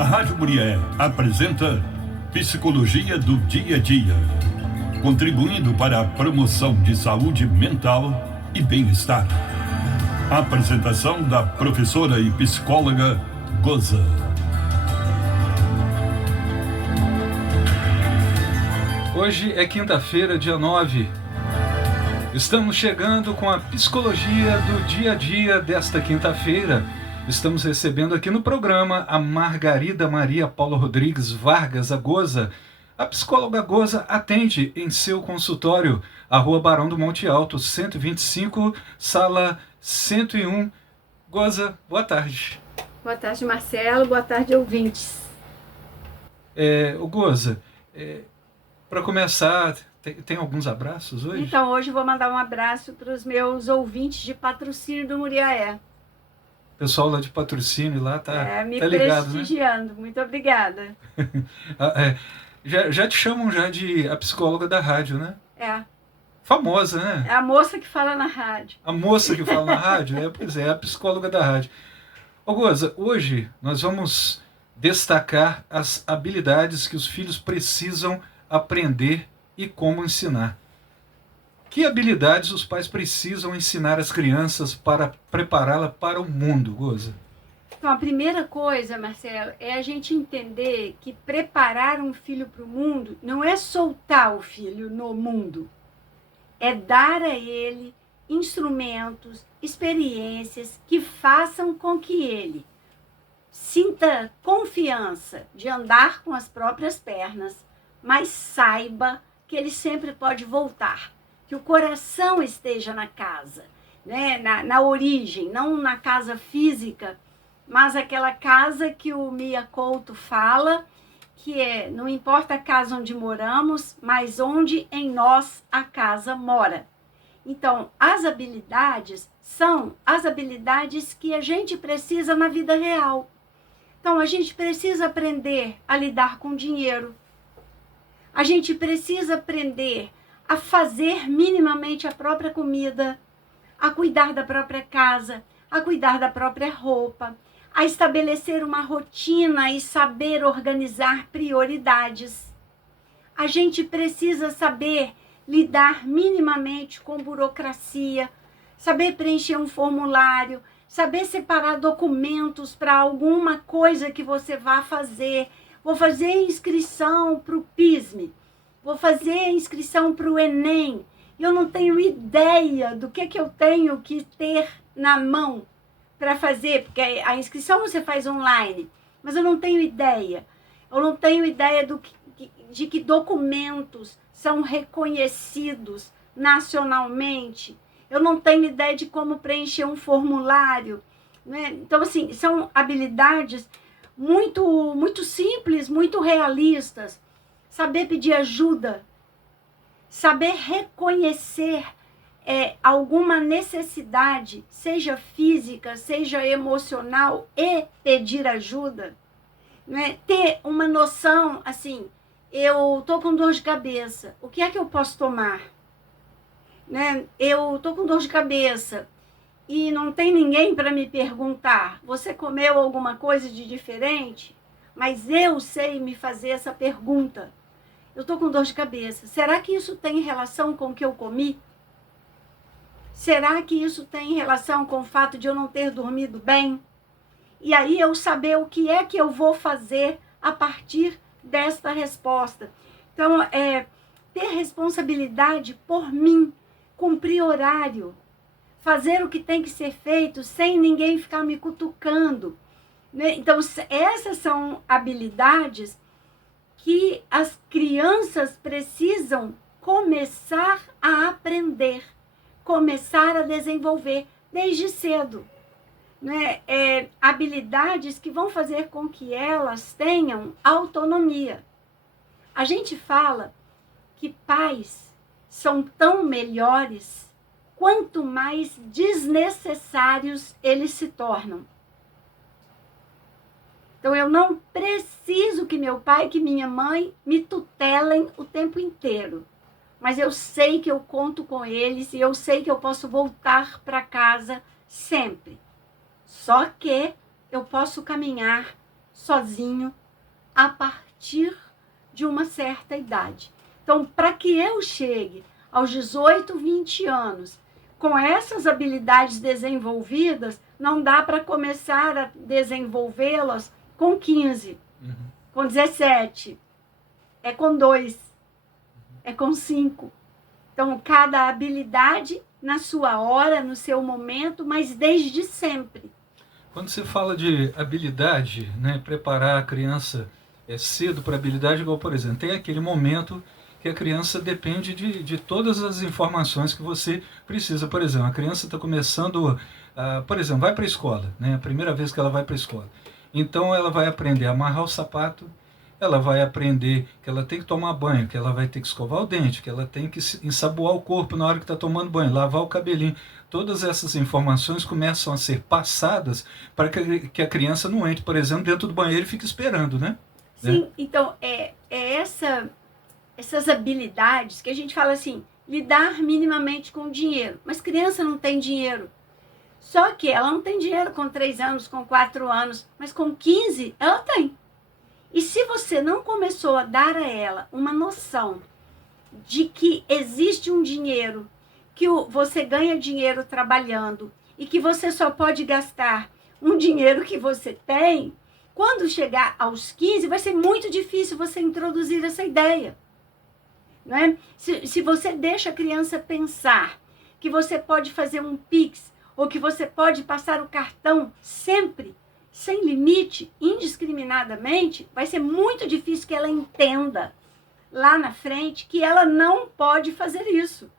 A Rádio Murié apresenta Psicologia do Dia a Dia, contribuindo para a promoção de saúde mental e bem-estar. A apresentação da professora e psicóloga Goza. Hoje é quinta-feira, dia 9. Estamos chegando com a Psicologia do Dia a Dia desta quinta-feira. Estamos recebendo aqui no programa a Margarida Maria Paula Rodrigues Vargas, a Goza. A psicóloga Goza atende em seu consultório, a Rua Barão do Monte Alto, 125, sala 101. Goza, boa tarde. Boa tarde, Marcelo. Boa tarde, ouvintes. Goza, para começar, tem alguns abraços hoje? Então, hoje eu vou mandar um abraço para os meus ouvintes de patrocínio do Muriaé. O pessoal lá de patrocínio lá tá me ligado, prestigiando, né? Muito obrigada. Já te chamam já de a psicóloga da rádio, né? É. Famosa, né? É a moça que fala na rádio. A moça que fala na rádio? Pois é a psicóloga da rádio. Ô Goza, hoje nós vamos destacar as habilidades que os filhos precisam aprender e como ensinar. Que habilidades os pais precisam ensinar às crianças para prepará-la para o mundo, Goza? Então, a primeira coisa, Marcelo, é a gente entender que preparar um filho para o mundo não é soltar o filho no mundo. É dar a ele instrumentos, experiências que façam com que ele sinta confiança de andar com as próprias pernas, mas saiba que ele sempre pode voltar. Que o coração esteja na casa, né? na origem, não na casa física, mas aquela casa que o Mia Couto fala, que não importa a casa onde moramos, mas onde em nós a casa mora. Então, as habilidades são as habilidades que a gente precisa na vida real. Então, a gente precisa aprender a lidar com dinheiro. A gente precisa aprender a fazer minimamente a própria comida, a cuidar da própria casa, a cuidar da própria roupa, a estabelecer uma rotina e saber organizar prioridades. A gente precisa saber lidar minimamente com burocracia, saber preencher um formulário, saber separar documentos para alguma coisa que você vá fazer. Vou fazer inscrição para o PISME. Vou fazer inscrição para o Enem. Eu não tenho ideia do que eu tenho que ter na mão para fazer, porque a inscrição você faz online, mas eu não tenho ideia. Eu não tenho ideia de que documentos são reconhecidos nacionalmente. Eu não tenho ideia de como preencher um formulário, né? Então, assim, são habilidades muito, muito simples, muito realistas. Saber pedir ajuda, saber reconhecer alguma necessidade, seja física, seja emocional, e pedir ajuda, né? Ter uma noção, assim, eu tô com dor de cabeça, o que é que eu posso tomar? Né? Eu tô com dor de cabeça e não tem ninguém para me perguntar, você comeu alguma coisa de diferente? Mas eu sei me fazer essa pergunta. Eu estou com dor de cabeça. Será que isso tem relação com o que eu comi? Será que isso tem relação com o fato de eu não ter dormido bem? E aí eu saber o que é que eu vou fazer a partir desta resposta. Então, ter responsabilidade por mim, cumprir horário, fazer o que tem que ser feito sem ninguém ficar me cutucando, né? Então, essas são habilidades que as crianças precisam começar a aprender, começar a desenvolver desde cedo, né? Habilidades que vão fazer com que elas tenham autonomia. A gente fala que pais são tão melhores quanto mais desnecessários eles se tornam. Então, eu não preciso que meu pai e que minha mãe me tutelem o tempo inteiro. Mas eu sei que eu conto com eles e eu sei que eu posso voltar para casa sempre. Só que eu posso caminhar sozinho a partir de uma certa idade. Então, para que eu chegue aos 18, 20 anos com essas habilidades desenvolvidas, não dá para começar a desenvolvê-las com 15, com 17, é com 2, é com 5. Então, cada habilidade na sua hora, no seu momento, mas desde sempre. Quando você fala de habilidade, né, preparar a criança cedo para habilidade, igual, por exemplo, tem aquele momento que a criança depende de todas as informações que você precisa. Por exemplo, a criança está começando, por exemplo, vai para a escola, né, a primeira vez que ela vai para a escola. Então ela vai aprender a amarrar o sapato, ela vai aprender que ela tem que tomar banho, que ela vai ter que escovar o dente, que ela tem que ensaboar o corpo na hora que está tomando banho, lavar o cabelinho. Todas essas informações começam a ser passadas para que a criança não entre, por exemplo, dentro do banheiro e fique esperando, né? Sim, então essas habilidades que a gente fala assim, lidar minimamente com o dinheiro. Mas criança não tem dinheiro. Só que ela não tem dinheiro com 3 anos, com 4 anos, mas com 15 ela tem. E se você não começou a dar a ela uma noção de que existe um dinheiro, que você ganha dinheiro trabalhando e que você só pode gastar um dinheiro que você tem, quando chegar aos 15 vai ser muito difícil você introduzir essa ideia. Não é? Se você deixa a criança pensar que você pode fazer um Pix ou que você pode passar o cartão sempre, sem limite, indiscriminadamente, vai ser muito difícil que ela entenda lá na frente que ela não pode fazer isso,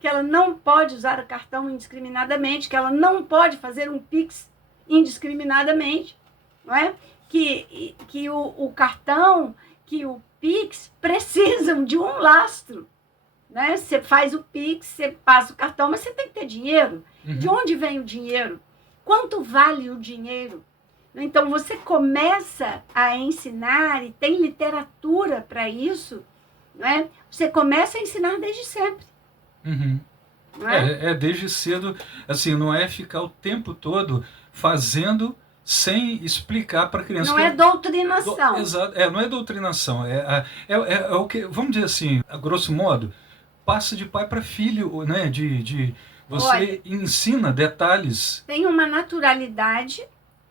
que ela não pode usar o cartão indiscriminadamente, que ela não pode fazer um Pix indiscriminadamente, não é? Que o cartão, que o Pix precisam de um lastro, né? Você faz o Pix, você passa o cartão, mas você tem que ter dinheiro. De onde vem o dinheiro? Quanto vale o dinheiro? Então, você começa a ensinar, e tem literatura para isso, não é? Você começa a ensinar desde sempre. Não é? Desde cedo, assim, não é ficar o tempo todo fazendo sem explicar para a criança. Não é doutrinação. Exato, não é doutrinação. É o que, vamos dizer assim, a grosso modo, passa de pai para filho, né? Você Olha, ensina detalhes. Tem uma naturalidade,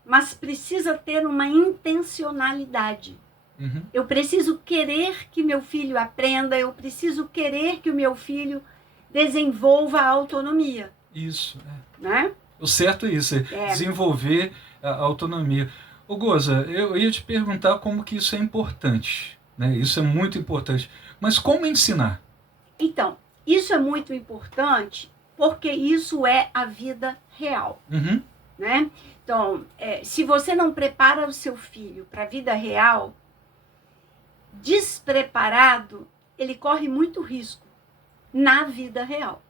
mas precisa ter uma intencionalidade. Eu preciso querer que meu filho aprenda, eu preciso querer que o meu filho desenvolva a autonomia. Isso. Né? O certo é isso, desenvolver a autonomia. Ô Goza, eu ia te perguntar como que isso é importante, né? Isso é muito importante. Mas como ensinar? Então, isso é muito importante porque isso é a vida real. Né? Então, se você não prepara o seu filho para a vida real, despreparado, ele corre muito risco na vida real.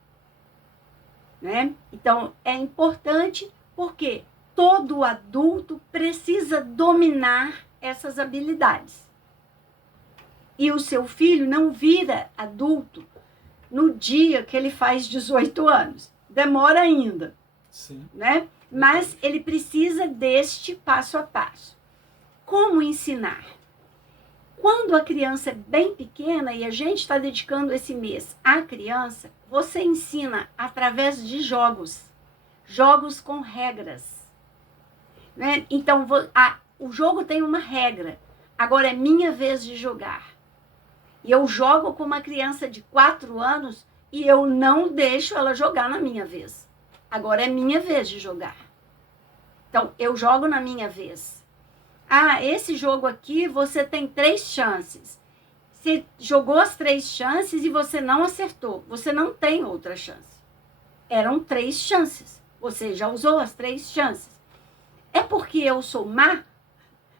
Né? Então, é importante porque todo adulto precisa dominar essas habilidades. E o seu filho não vira adulto no dia que ele faz 18 anos. Demora ainda. Sim. Né? Mas ele precisa deste passo a passo. Como ensinar? Quando a criança é bem pequena, e a gente está dedicando esse mês à criança, você ensina através de jogos. Jogos com regras. Né? Então, o jogo tem uma regra. Agora é minha vez de jogar. E eu jogo com uma criança de 4 anos e eu não deixo ela jogar na minha vez. Agora é minha vez de jogar. Então, eu jogo na minha vez. Esse jogo aqui você tem 3 chances. Você jogou as 3 chances e você não acertou. Você não tem outra chance. Eram 3 chances. Você já usou as 3 chances. É porque eu sou má?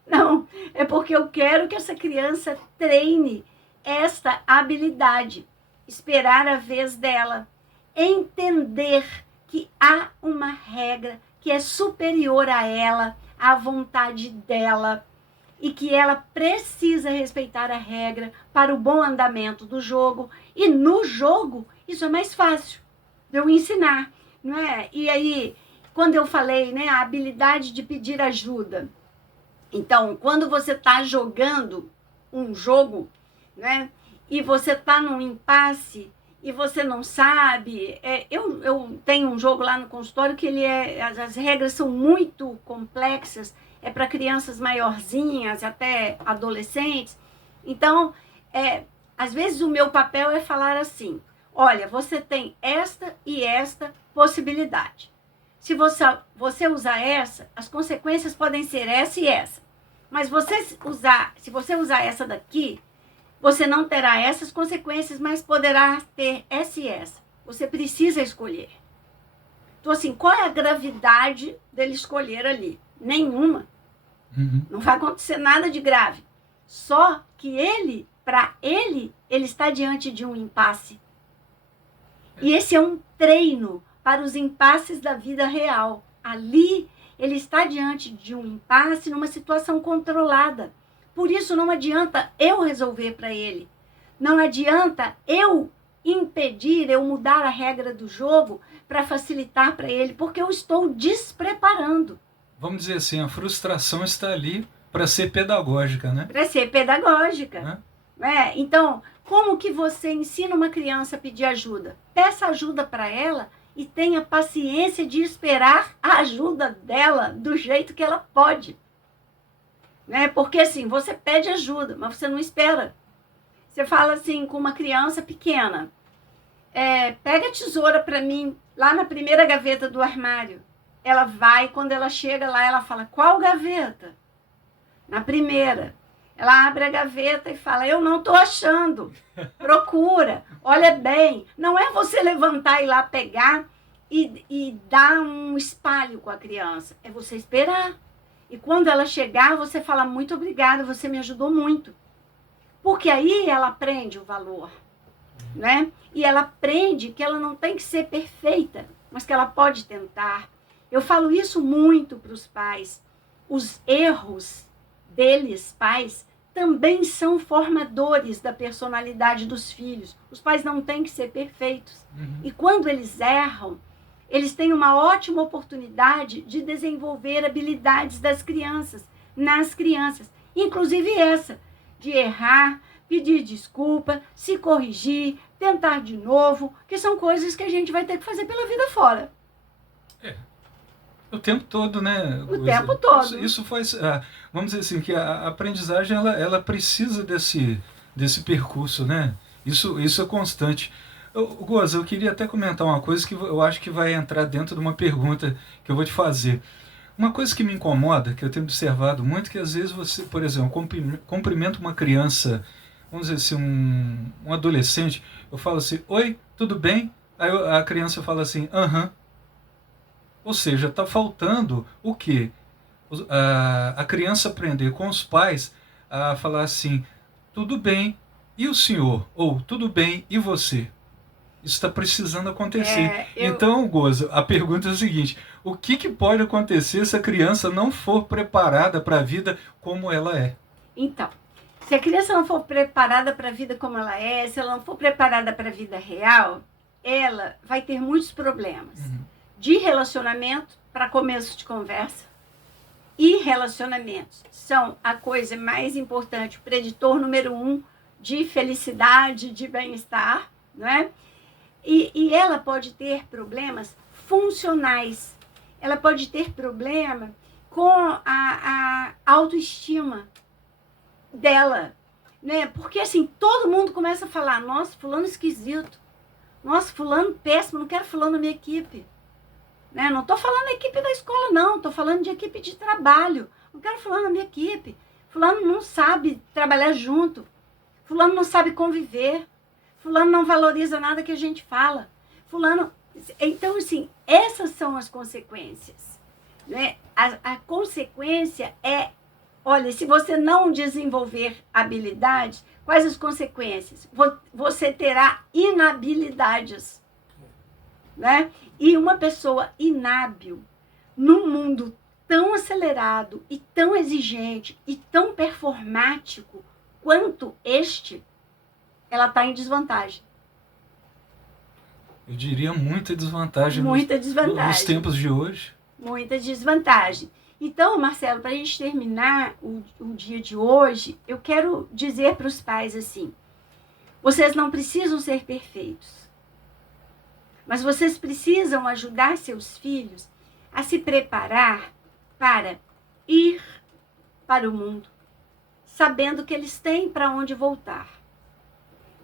Não. É porque eu quero que essa criança treine esta habilidade. Esperar a vez dela. Entender que há uma regra que é superior a ela, à vontade dela, e que ela precisa respeitar a regra para o bom andamento do jogo. E no jogo, isso é mais fácil de eu ensinar, não é? E aí, quando eu falei, né, a habilidade de pedir ajuda, Então, quando você está jogando um jogo, né, e você está num impasse e você não sabe... eu tenho um jogo lá no consultório que as regras são muito complexas, é para crianças maiorzinhas, até adolescentes. Então, às vezes o meu papel é falar assim, olha, você tem esta e esta possibilidade. Se você usar essa, as consequências podem ser essa e essa. Mas se você usar essa daqui, você não terá essas consequências, mas poderá ter essa e essa. Você precisa escolher. Então, assim, qual é a gravidade dele escolher ali? Nenhuma. Não vai acontecer nada de grave. Só que para ele está diante de um impasse. E esse é um treino para os impasses da vida real. Ali, ele está diante de um impasse numa situação controlada. Por isso, não adianta eu resolver para ele. Não adianta eu impedir, eu mudar a regra do jogo para facilitar para ele, porque eu estou despreparando. Vamos dizer assim, a frustração está ali para ser pedagógica, né? Para ser pedagógica. Então, como que você ensina uma criança a pedir ajuda? Peça ajuda para ela e tenha paciência de esperar a ajuda dela do jeito que ela pode. Né? Porque assim, você pede ajuda, mas você não espera. Você fala assim com uma criança pequena, pega a tesoura para mim lá na primeira gaveta do armário. Ela vai, quando ela chega lá, ela fala, qual gaveta? Na primeira. Ela abre a gaveta e fala, eu não estou achando. Procura, olha bem. Não é você levantar e ir lá pegar e dar um espalho com a criança. É você esperar. E quando ela chegar, você fala, muito obrigada, você me ajudou muito. Porque aí ela aprende o valor, né? E ela aprende que ela não tem que ser perfeita, mas que ela pode tentar. Eu falo isso muito para os pais. Os erros deles, pais, também são formadores da personalidade dos filhos. Os pais não têm que ser perfeitos. E quando eles erram, eles têm uma ótima oportunidade de desenvolver habilidades nas crianças. Inclusive essa, de errar, pedir desculpa, se corrigir, tentar de novo, que são coisas que a gente vai ter que fazer pela vida fora. O tempo todo, né? O tempo todo. Isso faz, vamos dizer assim, que a aprendizagem ela precisa desse percurso, né? Isso é constante. Goza, eu queria até comentar uma coisa que eu acho que vai entrar dentro de uma pergunta que eu vou te fazer. Uma coisa que me incomoda, que eu tenho observado muito, que às vezes você, por exemplo, cumprimenta uma criança, vamos dizer assim, um adolescente, eu falo assim, oi, tudo bem? Aí a criança fala assim, aham. Ou seja, está faltando o quê? A criança aprender com os pais a falar assim, tudo bem, e o senhor? Ou tudo bem, e você? Isso está precisando acontecer. Então, Goza, a pergunta é a seguinte, o que pode acontecer se a criança não for preparada para a vida como ela é? Então, se a criança não for preparada para a vida como ela é, se ela não for preparada para a vida real, ela vai ter muitos problemas. De relacionamento, para começo de conversa, e relacionamentos são a coisa mais importante, o preditor número 1 de felicidade, de bem-estar, não é? E ela pode ter problemas funcionais, ela pode ter problema com a autoestima dela, né? Porque assim, todo mundo começa a falar, nossa, fulano esquisito, nossa, fulano péssimo, não quero fulano na minha equipe. Né? Não estou falando da equipe da escola, não. Estou falando de equipe de trabalho. Não quero fulano na minha equipe. Fulano não sabe trabalhar junto. Fulano não sabe conviver. Fulano não valoriza nada que a gente fala. Fulano... Então, assim, essas são as consequências. Né? A consequência é... Olha, se você não desenvolver habilidades, quais as consequências? Você terá inabilidades. Né? E uma pessoa inábil, num mundo tão acelerado e tão exigente e tão performático quanto este, ela está em desvantagem. Eu diria muita desvantagem. Muita desvantagem. Nos tempos de hoje. Muita desvantagem. Então, Marcelo, para a gente terminar o dia de hoje, eu quero dizer para os pais assim: vocês não precisam ser perfeitos, mas vocês precisam ajudar seus filhos a se preparar para ir para o mundo, sabendo que eles têm para onde voltar.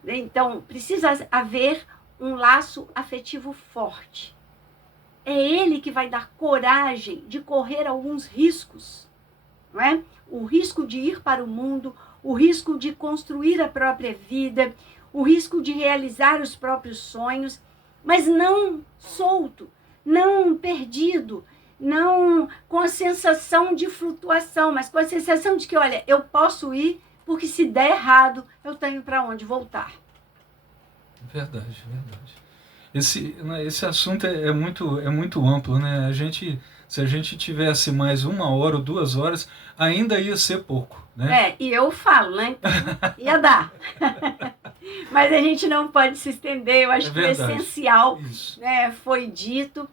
Então, precisa haver um laço afetivo forte. É ele que vai dar coragem de correr alguns riscos, não é? O risco de ir para o mundo, o risco de construir a própria vida, o risco de realizar os próprios sonhos, mas não solto, não perdido, não com a sensação de flutuação, mas com a sensação de que, olha, eu posso ir, porque se der errado, eu tenho para onde voltar. Verdade, verdade. Esse assunto é muito amplo, né? Se a gente tivesse mais 1 hora ou 2 horas, ainda ia ser pouco, né? E eu falo, né? Então, ia dar. Mas a gente não pode se estender, eu acho que o essencial, né, foi dito,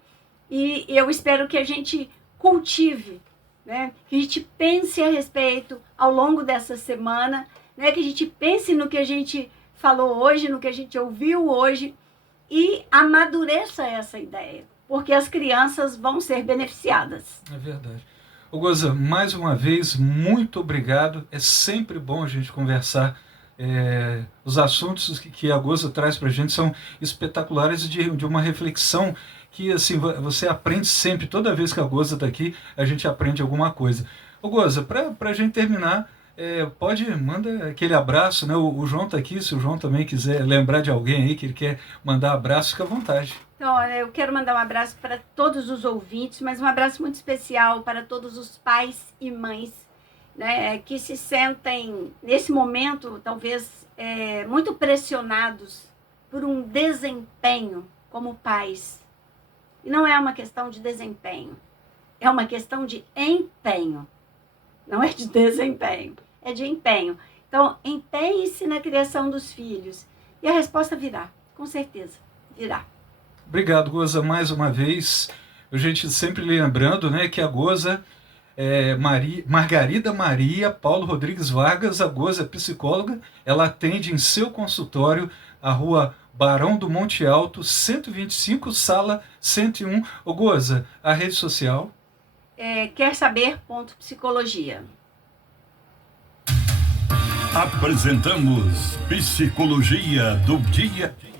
e eu espero que a gente cultive, né? Que a gente pense a respeito ao longo dessa semana, né? Que a gente pense no que a gente falou hoje, no que a gente ouviu hoje, e amadureça essa ideia, porque as crianças vão ser beneficiadas. É verdade. Ô Goza, mais uma vez, muito obrigado. É sempre bom a gente conversar. Os assuntos que a Goza traz para a gente são espetaculares, de uma reflexão que assim, você aprende sempre. Toda vez que a Goza está aqui, a gente aprende alguma coisa. Ô Goza, para a gente terminar, manda aquele abraço, né? O João está aqui, se o João também quiser lembrar de alguém aí que ele quer mandar abraço, fica à vontade. Então, olha, eu quero mandar um abraço para todos os ouvintes, mas um abraço muito especial para todos os pais e mães, né, que se sentem, nesse momento, talvez, muito pressionados por um desempenho como pais. E não é uma questão de desempenho, é uma questão de empenho. Não é de desempenho, é de empenho. Então, empenhe-se na criação dos filhos. E a resposta virá, com certeza, virá. Obrigado, Goza, mais uma vez. A gente sempre lembrando, né, que a Goza é Margarida Maria Paulo Rodrigues Vargas. A Goza é psicóloga. Ela atende em seu consultório, a rua Barão do Monte Alto, 125, sala 101. Ô Goza, a rede social? Quer saber.psicologia. Apresentamos Psicologia do Dia a Dia.